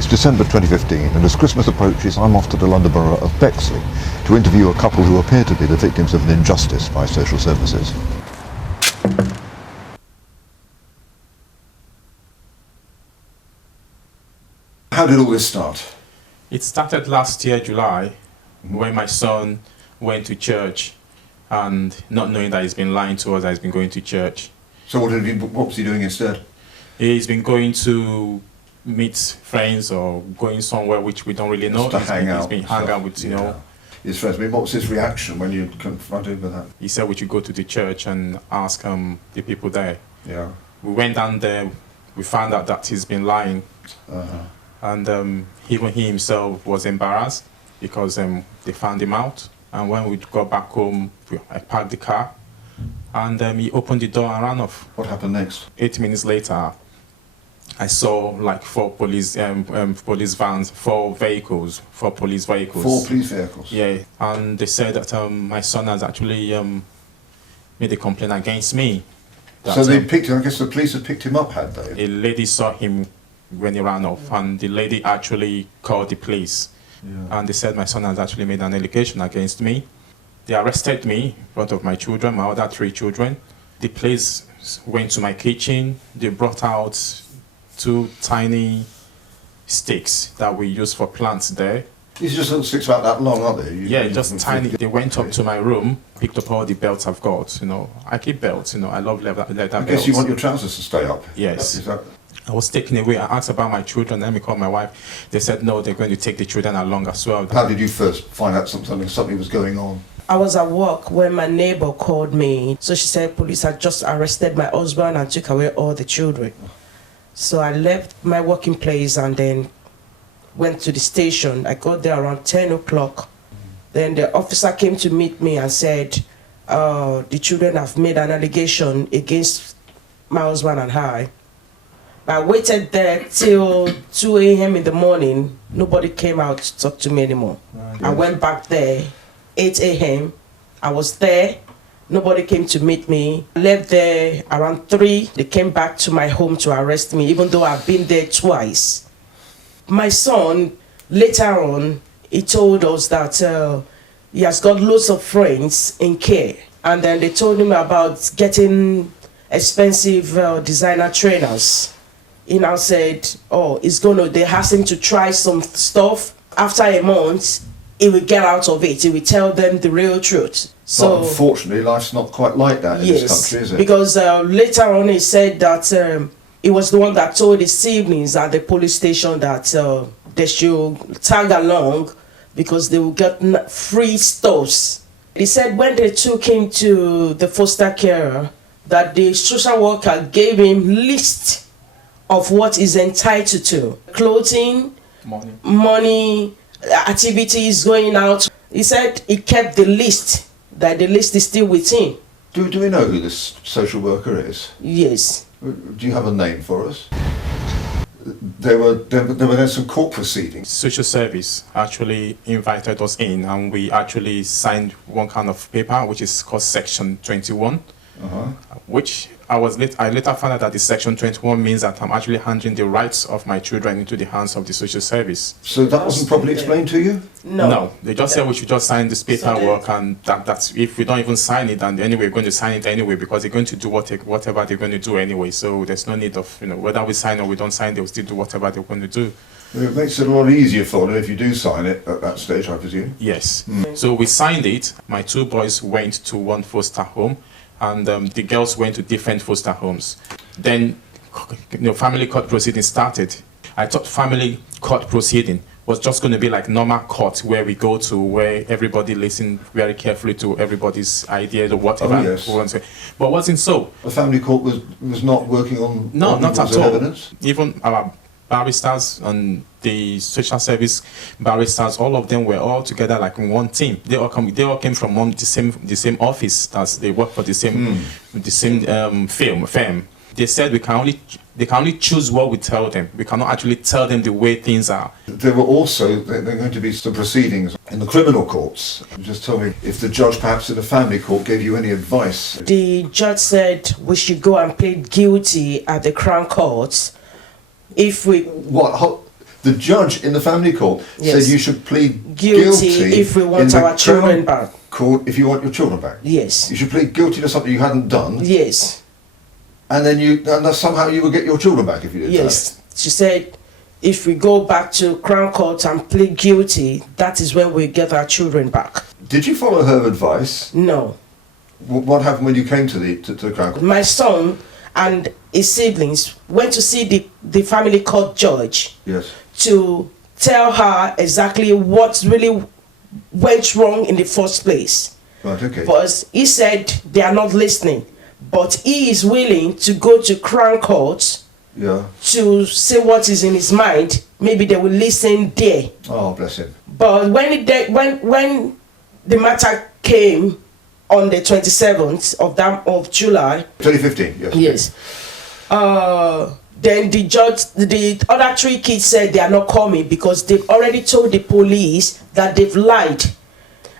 It's December 2015, and as Christmas approaches, I'm off to the London Borough of Bexley to interview a couple who appear to be the victims of an injustice by social services. How did all this start? It started last year, July, when my son went to church and not knowing that he's been lying to us, that he's been going to church. So what was he doing instead? He's been going to meet friends or going somewhere which we don't really know. Just to hang out. He's been hanging out with, you know. His friends. I mean, what was his reaction when you confronted him with that? He said we should go to the church and ask the people there. Yeah. We went down there, we found out that he's been lying. And even he himself was embarrassed because they found him out. And when we got back home, I parked the car and he opened the door and ran off. What happened next? 8 minutes later, I saw like four police vans, four police vehicles. 4 police vehicles? Yeah, and they said that my son has actually made a complaint against me. That, so they picked him, I guess the police had picked him up, had they? A lady saw him when he ran off, and the lady actually called the police. Yeah. And they said my son has actually made an allegation against me. They arrested me in front of my children, my other 3 children. The police went to my kitchen. They brought out 2 tiny sticks that we use for plants there. These are just little sticks about that long, aren't they? Yeah, just tiny. They went up to my room, picked up all the belts I've got. You know, I keep belts. You know, I love leather belts. I guess you want your trousers to stay up. Yes. I was taken away. I asked about my children, then we called my wife. They said no, they're going to take the children along as well. How did you first find out something was going on? I was at work when my neighbor called me. So she said police had just arrested my husband and took away all the children. So I left my working place and then went to the station. I got there around 10 o'clock. Then the officer came to meet me and said, the children have made an allegation against my husband and I. I waited there till 2 a.m. in the morning. Nobody came out to talk to me anymore. Right. I went back there, 8 a.m. I was there. Nobody came to meet me. I left there around 3. They came back to my home to arrest me, even though I've been there twice. My son, later on, he told us that he has got loads of friends in care. And then they told him about getting expensive designer trainers. He now said, they asked him to try some stuff. After a month, he will get out of it. He will tell them the real truth. So but unfortunately, life's not quite like that in this country, is it? Because later on he said that he was the one that told his siblings at the police station that they should tag along because they will get free stuffs. He said when they took him to the foster carer, that the social worker gave him list of what he's entitled to. Clothing, money, activities, going out. He said he kept the list, that the list is still with him. Do we know who this social worker is? Yes. Do you have a name for us? There were then some court proceedings. Social service actually invited us in and we actually signed one kind of paper which is called Section 21. Which I later found out that the Section 21 means that I'm actually handing the rights of my children into the hands of the social service. So that wasn't properly explained to you? No, they just said we should just sign this paperwork, and that's if we don't even sign it, and anyway we're going to sign it anyway because they're going to do whatever they're going to do anyway. So there's no need of whether we sign or we don't sign, they'll still do whatever they're going to do. It makes it a lot easier for them if you do sign it at that stage, I presume. Yes. So we signed it. My 2 boys went to one foster home. And the girls went to different foster homes. Then, family court proceedings started. I thought family court proceeding was just going to be like normal court where we go to, where everybody listens very carefully to everybody's ideas or whatever. Oh, yes. But it wasn't so. The family court was not working on not at all. Evidence? Even our barristers and the social service barristers, all of them were all together like in one team. They all came from the same office, as they work for the same firm. They said they can only choose what we tell them. We cannot actually tell them the way things are. There were also there are going to be some proceedings in the criminal courts. Just tell me if the judge, perhaps in the family court, gave you any advice. The judge said we should go and plead guilty at the Crown Court. If we The judge in the family court Yes. said you should plead Guilty if we want in the our children Crown back. Court if you want your children back. Yes. You should plead guilty to something you hadn't done, Yes. and then somehow you will get your children back if you did Yes. She said, if we go back to Crown Court and plead guilty, that is when we get our children back. that. Did you follow her advice? No. What happened when you came to the Crown Court? My son and his siblings went to see the family court judge Yes. to tell her exactly what really went wrong in the first place. Right. Okay. Because he said they are not listening, but he is willing to go to Crown Court Yeah. to say what is in his mind. Maybe they will listen there. Oh, bless him. But when the matter came on the 27th of July, 2015. Yes. yes, then the judge, the other three kids said they are not coming because they've already told the police that they've lied.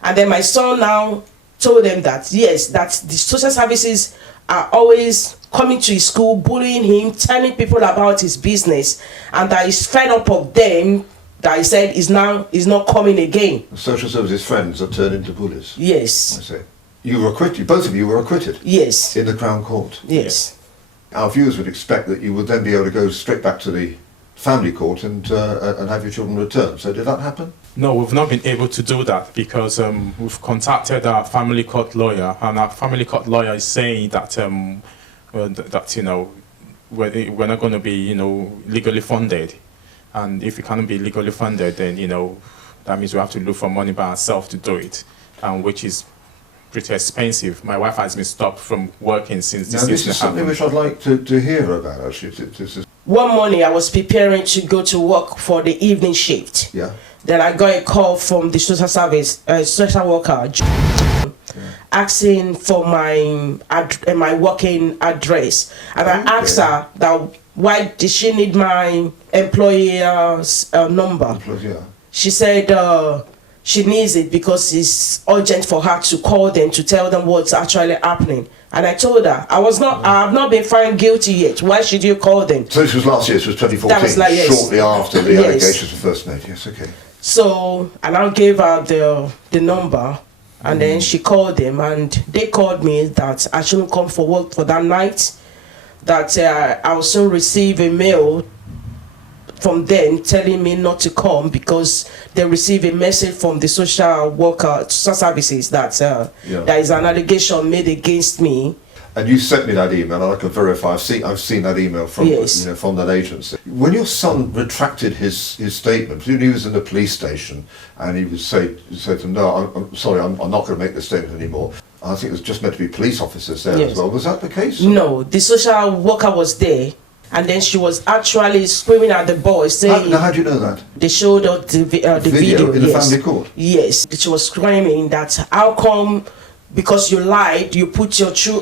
And then my son now told them that yes, that the social services are always coming to his school, bullying him, telling people about his business, and that he's fed up of them. That he said is not coming again. The social services friends are turned into bullies. I Yes, see. You were acquitted. Both of you were acquitted yes, in the Crown Court. yes. Our viewers would expect that you would then be able to go straight back to the family court and have your children returned. So did that happen? No, we've not been able to do that because we've contacted our family court lawyer, and our family court lawyer is saying that that we're not going to be legally funded, and if we can't be legally funded, then that means we have to look for money by ourselves to do it, which is pretty expensive. My wife has been stopped from working since Now, this is something which I'd like to hear about, actually. This is, One morning I was preparing to go to work for the evening shift. yeah. Then I got a call from the social service social worker asking for my working address, and I asked her that why did she need my employer's number. Yeah. She said she needs it because it's urgent for her to call them to tell them what's actually happening. And I told her I have not been found guilty yet. Why should you call them? So this was last year. This was 2014. That was like, yes. Shortly after the Yes. allegations were first made. Yes. Okay. So I now gave her the number, and then she called them, and they called me that I shouldn't come for work for that night, that I will soon receive a mail from them telling me not to come because they received a message from the social worker, social services, that there is an allegation made against me. And you sent me that email, and I can verify. I've seen that email from Yes. From that agency. When your son retracted his statement, he was in the police station, and he would say to them, "No, I'm sorry, I'm not going to make this statement anymore." I think it was just meant to be police officers there Yes. as well. Was that the case? No, the social worker was there, and then she was actually screaming at the boy, saying, How do you know that? they showed us the video in the yes. family court. Yes, she was screaming that how come because you lied, you put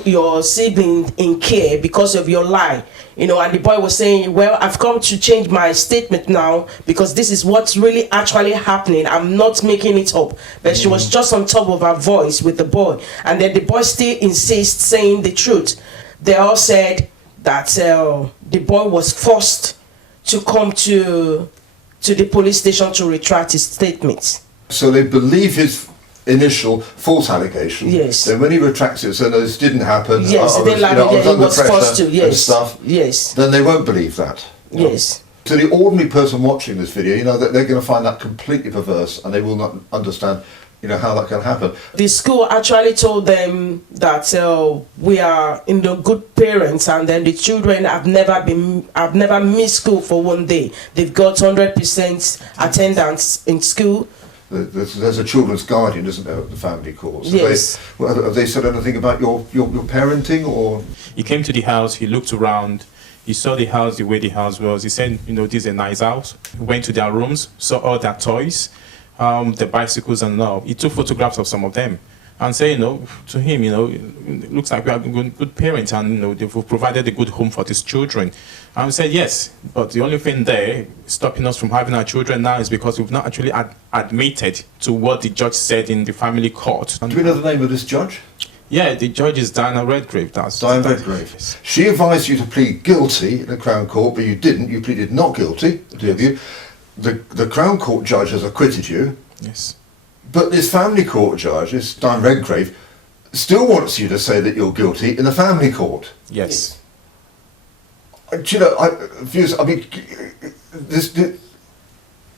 your sibling in care because of your lie, and the boy was saying, well, I've come to change my statement now because this is what's really actually happening. I'm not making it up. But she was just on top of her voice with the boy, and then the boy still insists saying the truth. They all said that the boy was forced to come to the police station to retract his statement. So they believe his initial false allegation. Yes. Then when he retracts it, so no, this didn't happen. Yes, I they was, lied, I was he under was pressure forced to. and Yes. stuff. Yes. Then they won't believe that. Yes. To the ordinary person watching this video, that they're going to find that completely perverse, and they will not understand, how that can happen. The school actually told them that we are the good parents, and then the children have never missed school for one day. They've got 100% attendance in school. There's a children's guardian, isn't there, at the family court? So Yes. Have they said anything about your parenting, or? He came to the house, he looked around, he saw the house the way the house was. He said, this is a nice house. He went to their rooms, saw all their toys, the bicycles and all. He took photographs of some of them and said, to him, it looks like we are good parents, and they've provided a good home for these children. And we said yes, but the only thing there stopping us from having our children now is because we've not actually admitted to what the judge said in the family court. Do we know the name of this judge? Yeah, the judge is Diana Redgrave. Diana Redgrave. She advised you to plead guilty in the Crown Court, but you didn't. You pleaded not guilty, the two of you. the Crown Court judge has acquitted you, Yes. but this family court judge, this Diane Redgrave, still wants you to say that you're guilty in the family court. Yes. Do you know, I mean,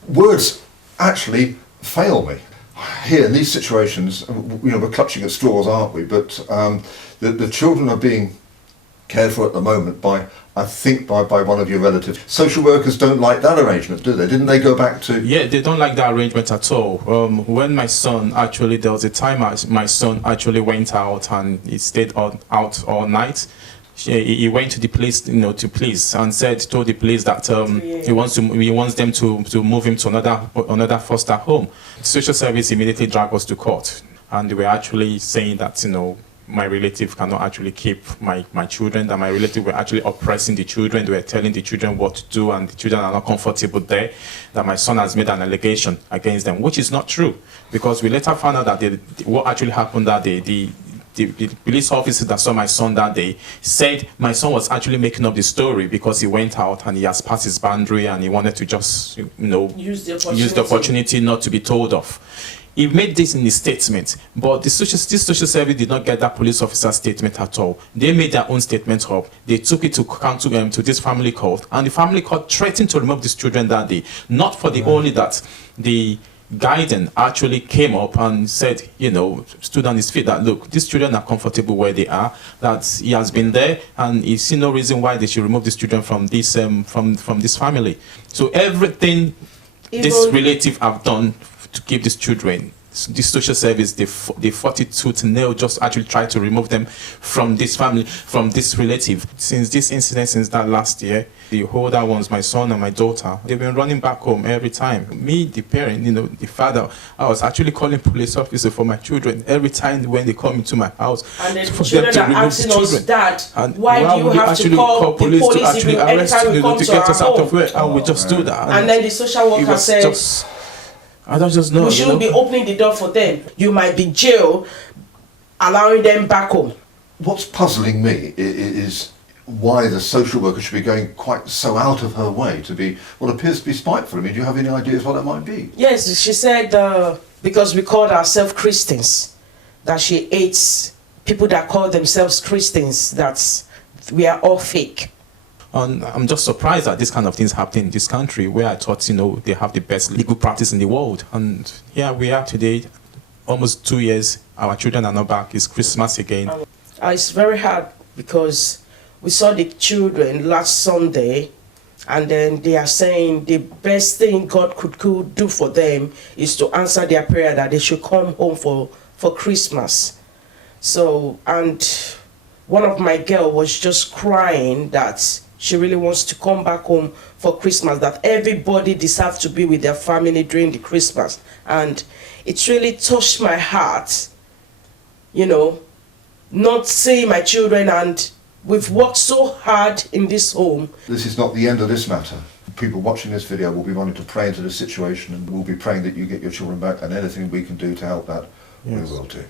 words actually fail me. Here, in these situations, you know, we're clutching at straws, aren't we? But the children are being cared for at the moment by, I think, by one of your relatives. Social workers don't like that arrangement, do they? Didn't they go back to... Yeah, they don't like that arrangement at all. When my son actually, there was a time my son actually went out and he stayed out all night. He went to the police, you know, to police and told the police that he wants them to move him to another foster home. Social service immediately dragged us to court, and they were actually saying that, you know, my relative cannot actually keep my children, that my relative were actually oppressing the children. They were telling the children what to do, and the children are not comfortable there, that my son has made an allegation against them, which is not true, because we later found out that what actually happened that day, the police officer that saw my son that day said my son was actually making up the story because he went out and he has passed his boundary and he wanted to just, you know, use the opportunity not to be told of. He made this in his statement, but this social service did not get that police officer's statement at all. They made their own statement up. They took it to this family court, and the family court threatened to remove these children that day. Not for the only that the guardian actually came up and said, you know, stood on his feet that, look, these children are comfortable where they are, that he has been there and he sees no reason why they should remove these children from this from this family. So everything this relative have done to keep these children, the social service, they fought it tooth and nail, just actually tried to remove them from this family, from this relative. Since this incident, since that last year, the older ones, my son and my daughter, they've been running back home every time. Me, the parent, you know, the father, I was actually calling police officer for my children every time when they come into my house. And then the children are asking us, Dad, why do you have to call the police to actually arrest you, to get us out of where? And we just do that. And then the social worker said, I don't just know. We shouldn't be opening the door for them. You might be jail, allowing them back home. What's puzzling me is why the social worker should be going quite so out of her way to be what appears to be spiteful. I mean, do you have any ideas what that might be? Yes, she said because we called ourselves Christians, that she hates people that call themselves Christians, that we are all fake. And I'm just surprised that this kind of things happen in this country, where I thought, you know, they have the best legal practice in the world. And here we are today, almost 2 years, our children are not back. It's Christmas again. It's very hard because we saw the children last Sunday, and then they are saying the best thing God could do for them is to answer their prayer that they should come home for Christmas. So, and one of my girls was just crying that she really wants to come back home for Christmas, that everybody deserves to be with their family during the Christmas. And it really touched my heart, you know, not seeing my children, and we've worked so hard in this home. This is not the end of this matter. People watching this video will be wanting to pray into this situation, and we'll be praying that you get your children back, and anything we can do to help that, we will do.